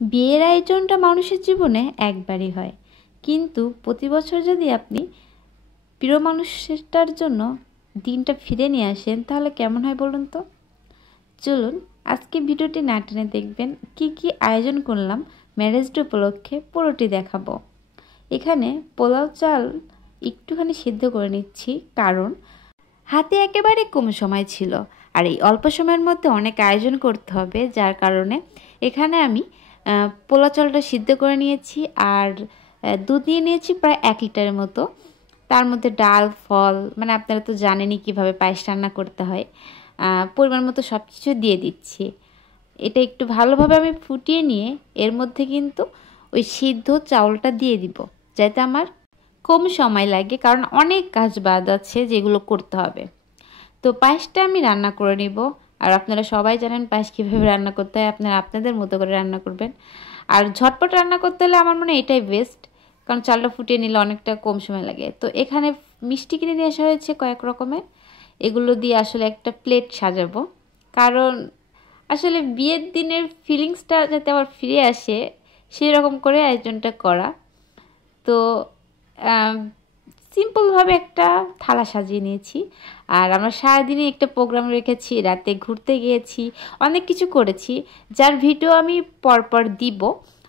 বিয়ের আয়োজনটা মানুষের জীবনে একবারই হয়, কিন্তু প্রতি বছর যদি আপনি প্রিয় মানুষটার জন্য দিনটা ফিরে নিয়ে আসেন তাহলে কেমন হয় বলুন তো। চলুন আজকে ভিডিওটি না টেনে দেখবেন কি কি আয়োজন করলাম ম্যারেজ ডে উপলক্ষে, পুরোটি দেখাবো। এখানে পোলাও চাল একটুখানি সিদ্ধ করে নিচ্ছি, কারণ হাতে একেবারে কম সময় ছিল আর এই অল্প সময়ের মধ্যে অনেক আয়োজন করতে হবে, যার কারণে এখানে আমি পোলাও চালটা সিদ্ধ করে নিয়েছি আর দুধ নিয়ে নিয়েছি প্রায় 1 লিটারের মতো। তার মধ্যে ডাল, ফল, মানে আপনারা তো জানেনই কীভাবে পায়েস রান্না করতে হয়, পরিমাণ মতো সব কিছু দিয়ে দিচ্ছি। এটা একটু ভালোভাবে আমি ফুটিয়ে নিয়ে এর মধ্যে কিন্তু ওই সিদ্ধ চাউলটা দিয়ে দিব, যাতে আমার কম সময় লাগে, কারণ অনেক কাজ বাদ আছে যেগুলো করতে হবে। তো পায়েসটা আমি রান্না করে নিব, আর আপনারা সবাই জানেন পায়েস কীভাবে রান্না করতে হয়, আপনারা আপনাদের মতো করে রান্না করবেন। আর ঝটপট রান্না করতে হলে আমার মনে হয় এটাই বেস্ট, কারণ চালটা ফুটিয়ে নিলে অনেকটা কম সময় লাগে। তো এখানে মিষ্টি কিনে নিয়ে আসা হয়েছে কয়েক রকমের, এগুলো দিয়ে আসলে একটা প্লেট সাজাবো, কারণ আসলে বিয়ের দিনের ফিলিংসটা যাতে আবার ফিরে আসে সেই রকম করে আয়োজনটা করা। তো সিম্পলভাবে একটা থালা সাজিয়ে নিয়েছি। আর আমরা সারাদিনে একটা প্রোগ্রাম রেখেছি, রাতে ঘুরতে গিয়েছি, অনেক কিছু করেছি, যার ভিডিও আমি পরপর দিব।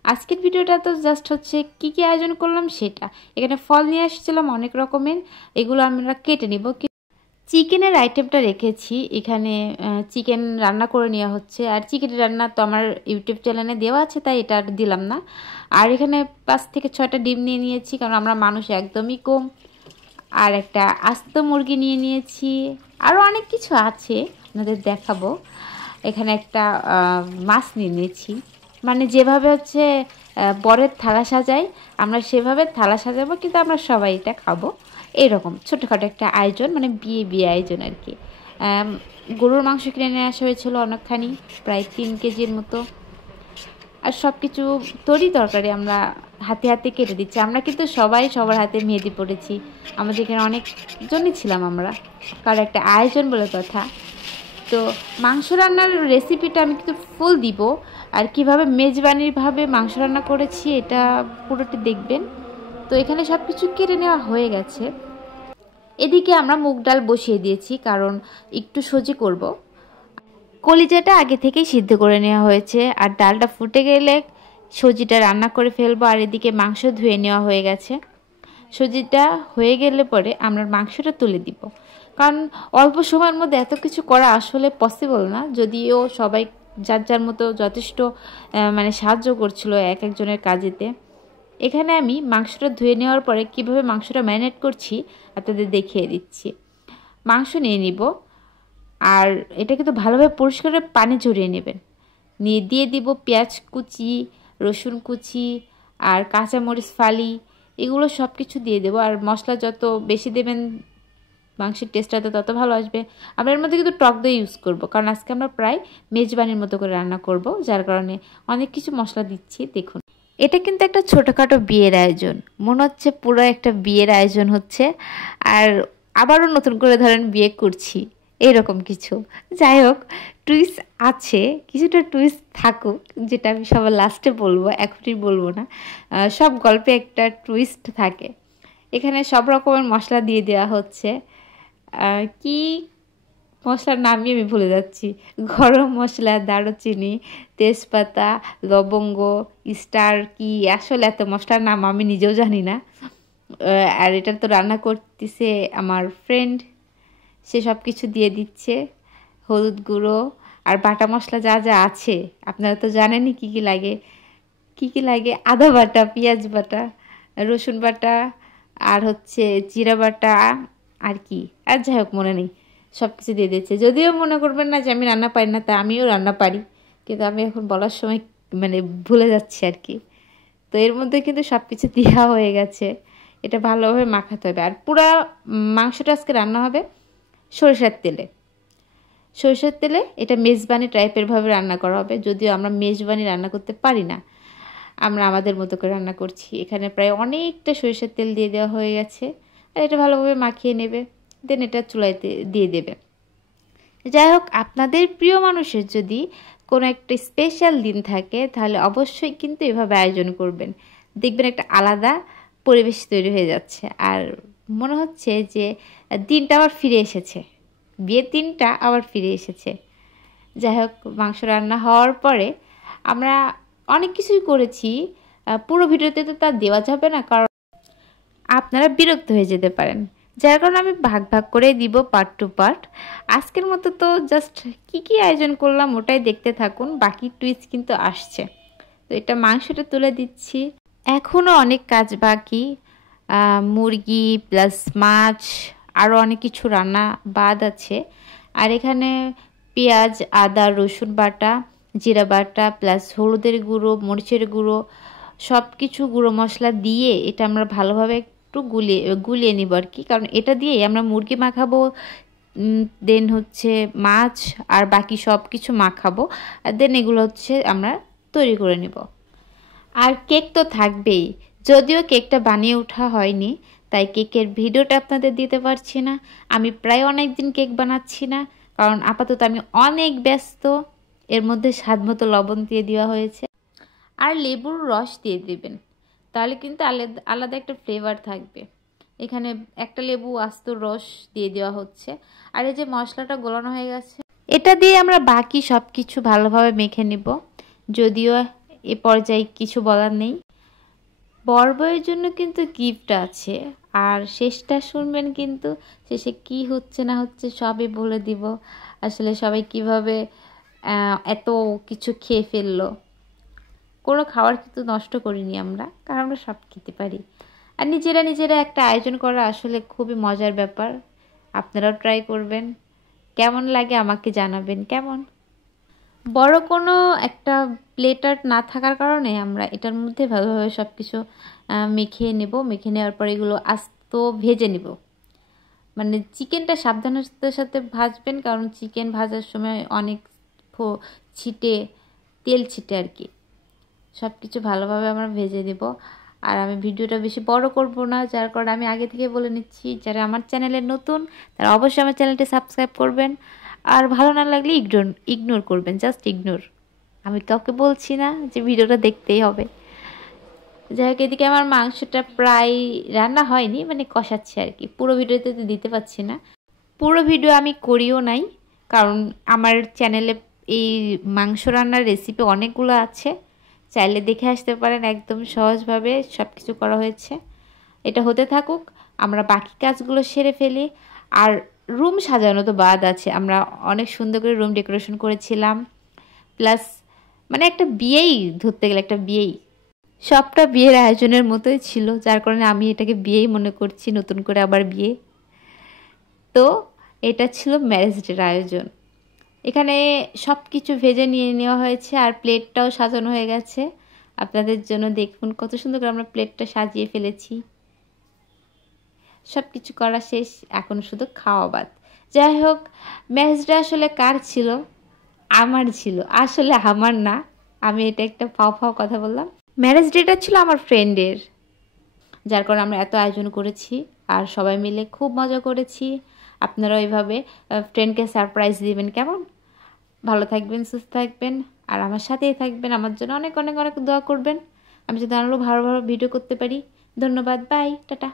আজকের ভিডিওটা তো জাস্ট হচ্ছে কি কি আয়োজন করলাম সেটা। এখানে ফল নিয়ে আসছিলাম অনেক রকমের, এগুলো আমরা কেটে নিব। চিকেনের আইটেমটা রেখেছি, এখানে চিকেন রান্না করে নেওয়া হচ্ছে। আর চিকেন রান্না তো আমার ইউটিউব চ্যানেলে দেওয়া আছে, তাই এটা আর দিলাম না। আর এখানে 5 থেকে 6টা ডিম নিয়ে নিয়েছি, কারণ আমরা মানুষ একদমই কম। আর একটা আস্ত মুরগি নিয়ে নিয়েছি, আরও অনেক কিছু আছে আপনাদের দেখাবো। এখানে একটা মাছ নিয়ে নিয়েছি, মানে যেভাবে হচ্ছে বরের থালা সাজাই আমরা সেভাবে থালা সাজাবো, কিন্তু আমরা সবাই এটা খাবো। এইরকম ছোটোখাটো একটা আয়োজন, মানে বিয়ে আয়োজন আর কি। গরুর মাংস কিনে নিয়ে আসা হয়েছিল অনেকখানি, প্রায় 3 কেজির মতো। আর সব কিছু তরকারি আমরা হাতে হাতে কেটে দিচ্ছি। আমরা কিন্তু সবাই সবার হাতে মেহেদি পড়েছি, আমাদের এখানে অনেকজনই ছিলাম আমরা, কারণ একটা আয়োজন বলে কথা। তো মাংস রান্নার রেসিপিটা আমি কিন্তু ফুল দিব, আর কিভাবে মেজবানিরভাবে মাংস রান্না করেছি এটা পুরোটি দেখবেন। তো এখানে সব কিছু কেটে নেওয়া হয়ে গেছে। এদিকে আমরা মুগ ডাল বসিয়ে দিয়েছি, কারণ একটু সুজি করব। কলিজাটা আগে থেকেই সিদ্ধ করে নেওয়া হয়েছে, আর ডালটা ফুটে গেলে সুজিটা রান্না করে ফেলবো। আর এদিকে মাংস ধুয়ে নেওয়া হয়ে গেছে। সুজিটা হয়ে গেলে পরে আমরা মাংসটা তুলে দিব, কারণ অল্প সময়ের মধ্যে এত কিছু করা আসলে পসিবল না, যদিও সবাই যার যার মতো যথেষ্ট মানে সাহায্য করছিল এক একজনের কাজেতে। এখানে আমি মাংসটা ধুয়ে নেওয়ার পরে কিভাবে মাংসটা ম্যারিনেট করছি আপনাদের দেখিয়ে দিচ্ছি। মাংস নিয়ে নিব, আর এটা কিন্তু ভালোভাবে পরিষ্কার করে পানি ঝরিয়ে নেবেন। নিয়ে দিয়ে দিব পেঁয়াজ কুচি, রসুন কুচি, আর কাঁচামরিচ ফালি, এগুলো সব কিছু দিয়ে দেবো। আর মশলা যত বেশি দেবেন মাংসের টেস্টটা তত ভালো আসবে। আমরা এর মধ্যে কিন্তু টক দই ইউজ করব, কারণ আজকে আমরা প্রায় মেজবানির মতো করে রান্না করব, যার কারণে অনেক কিছু মশলা দিচ্ছি। দেখুন, এটা কিন্তু একটা ছোটোখাটো বিয়ের আয়োজন, মনে হচ্ছে পুরো একটা বিয়ের আয়োজন হচ্ছে, আর আবারও নতুন করে ধরেন বিয়ে করছি এইরকম কিছু। যাই হোক, টুইস্ট আছে, কিছুটা টুইস্ট থাকুক, যেটা আমি সবার লাস্টে বলবো, এখনই বলবো না। সব গল্পে একটা টুইস্ট থাকে। এখানে সব রকমের মশলা দিয়ে দেওয়া হচ্ছে, কি মশলার নামই আমি ভুলে যাচ্ছি। গরম মশলা, দারুচিনি, তেজপাতা, লবঙ্গ, স্টার, কি আসলে এত মশলার নাম আমি নিজেও জানি না। আর এটা তো রান্না করতেছে আমার ফ্রেন্ড, সে সব কিছু দিয়ে দিচ্ছে। হলুদ গুঁড়ো আর বাটা মশলা যা যা আছে আপনারা তো জানেনই কি কি লাগে। কি কি লাগে? আদা বাটা, পেঁয়াজ বাটা, রসুন বাটা, আর হচ্ছে জিরা বাটা, আর কি, আর যাই হোক মনে নেই, সব কিছু দিয়ে দিচ্ছে। যদিও মনে করবেন না যে আমি রান্না পারি না, তা আমিও রান্না পারি, কিন্তু আমি এখন বলার সময় মানে ভুলে যাচ্ছি আর কি। তো এর মধ্যে কিন্তু সব কিছু দেওয়া হয়ে গেছে, এটা ভালোভাবে মাখাতে হবে। আর পুরা মাংসটা আজকে রান্না হবে সরিষার তেলে। সরিষার তেলে এটা মেজবানি টাইপেরভাবে রান্না করা হবে, যদিও আমরা মেজবানি রান্না করতে পারি না, আমরা আমাদের মতো করে রান্না করছি। এখানে প্রায় অনেকটা সরিষার তেল দিয়ে দেওয়া হয়ে গেছে, আর এটা ভালোভাবে মাখিয়ে নেবে, দেন এটা চুলাইতে দিয়ে দেবে। যাই হোক, আপনাদের প্রিয় মানুষের যদি কোনো একটা স্পেশাল দিন থাকে তাহলে অবশ্যই কিন্তু এভাবে আয়োজন করবেন, দেখবেন একটা আলাদা পরিবেশ তৈরি হয়ে যাচ্ছে আর মনে হচ্ছে যে দিনটা আবার ফিরে এসেছে, বিয়ের দিনটা আবার ফিরে এসেছে। যাই হোক, মাংস রান্না হওয়ার পরে আমরা অনেক কিছুই করেছি, পুরো ভিডিওতে তো তা দেওয়া যাবে না, কারণ আপনারা বিরক্ত হয়ে যেতে পারেন, যার কারণে আমি ভাগ ভাগ করে দিব পার্ট টু পার্ট। আজকের মতো তো জাস্ট কি আয়োজন করলাম ওটাই দেখতে থাকুন, বাকি টুইস্ট কিন্তু আসছে। তো এটা মাংসটা তুলে দিচ্ছি, এখনও অনেক কাজ বাকি, মুরগি প্লাস মাছ আরও অনেক কিছু রান্না বাদ আছে। আর এখানে পেঁয়াজ, আদা, রসুন বাটা, জিরা বাটা প্লাস হলুদের গুঁড়ো, মরিচের গুঁড়ো সব কিছু গুঁড়ো মশলা দিয়ে এটা আমরা ভালোভাবে একটু গুলিয়ে নিব আর কি, কারণ এটা দিয়েই আমরা মুরগি মাখাবো, দেন হচ্ছে মাছ আর বাকি সব কিছু মাখাবো, আর দেন এগুলো হচ্ছে আমরা তৈরি করে নিব। আর কেক তো থাকবেই, যদিও কেকটা বানিয়ে ওঠা হয়নি তাই কেকের ভিডিওটা আপনাদের দিতে পারছি না। আমি প্রায় অনেক দিন কেক বানাচ্ছি না, কারণ আপাতত আমি অনেক ব্যস্ত। এর মধ্যে স্বাদ মতো লবণ দিয়ে দেওয়া হয়েছে আর লেবুর রস দিয়ে দেবেন, তাহলে কিন্তু আলাদা একটা ফ্লেভার থাকবে। এখানে একটা লেবু আস্ত রস দিয়ে দেওয়া হচ্ছে। আর এই যে মশলাটা গোলানো হয়ে গেছে, এটা দিয়ে আমরা বাকি সব কিছু ভালোভাবে মেখে নিব। যদিও এ পর্যায়ে কিছু বলার নেই, বর বউয়ের জন্য কিন্তু গিফট আছে, আর শেষটা শুনবেন কিন্তু, শেষে কি হচ্ছে না হচ্ছে সবই বলে দিব। আসলে সবাই কিভাবে এত কিছু খেয়ে ফেললো, কোনো খাবার কিন্তু নষ্ট করিনি আমরা, কারণ আমরা সব খেতে পারি। আর নিজেরা একটা আয়োজন করা আসলে খুবই মজার ব্যাপার, আপনারাও ট্রাই করবেন, কেমন লাগে আমাকে জানাবেন। কেমন বড় কোনো একটা প্লেটার না থাকার কারণে আমরা এটার মধ্যে ভালোভাবে সব কিছু মেখে নেব। মেখে নেওয়ার পর এগুলো আস্ত ভেজে নেব, মানে চিকেনটা সাবধানতার সাথে ভাজবেন, কারণ চিকেন ভাজার সময় অনেক তেল ছিটে আর কি। সব কিছু ভালোভাবে আমরা ভেজে দেব। আর আমি ভিডিওটা বেশি বড় করব না, যার কারণে আমি আগে থেকে বলে নিচ্ছি, যারা আমার চ্যানেলে নতুন তারা অবশ্যই আমার চ্যানেলটি সাবস্ক্রাইব করবেন, আর ভালো না লাগলে ইগনোর করবেন, জাস্ট ইগনোর। আমি কাউকে বলছি না যে ভিডিওটা দেখতেই হবে। যাই হোক, এদিকে আমার মাংসটা প্রায় রান্না হয়নি, মানে কষাচ্ছে আর কি, পুরো ভিডিওতে তো দিতে পারছি না। পুরো ভিডিও আমি করিও নাই, কারণ আমার চ্যানেলে এই মাংস রান্নার রেসিপি অনেকগুলো আছে, চাইলে দেখে আসতে পারেন, একদম সহজভাবে সব কিছু করা হয়েছে। এটা হতে থাকুক, আমরা বাকি কাজগুলো সেরে ফেলি। আর রুম সাজানো তো বাদ আছে, আমরা অনেক সুন্দর করে রুম ডেকোরেশন করেছিলাম, প্লাস মানে একটা বিয়েই ধরতে গেলে একটা বিয়েই, সবটা বিয়ের আয়োজনের মতোই ছিল, যার কারণে আমি এটাকে বিয়েই মনে করছি, নতুন করে আবার বিয়ে। তো এটা ছিল ম্যারেজ ডের আয়োজন। এখানে সব কিছু ভেজে নিয়ে নেওয়া হয়েছে, আর প্লেটটাও সাজানো হয়ে গেছে আপনাদের জন্য। দেখুন কত সুন্দর করে আমরা প্লেটটা সাজিয়ে ফেলেছি। সব কিছু করা শেষ, এখন শুধু খাওয়া বাদ। যাই হোক, ম্যারেজটা আসলে কার ছিল? আমার ছিল, আসলে আমার না, আমি এটা একটা ফাও কথা বললাম। ম্যারেজ ডেটা ছিল আমার ফ্রেন্ডের, যার কারণে আমরা এত আয়োজন করেছি আর সবাই মিলে খুব মজা করেছি। আপনারাও এইভাবে ফ্রেন্ডকে সারপ্রাইজ দিবেন। কেমন? ভালো থাকবেন, সুস্থ থাকবেন, আর আমার সাথেই থাকবেন। আমার জন্য অনেক অনেক অনেক দোয়া করবেন, আমি যদি আরও ভালো ভালো ভিডিও করতে পারি। ধন্যবাদ, বাই, টাটা।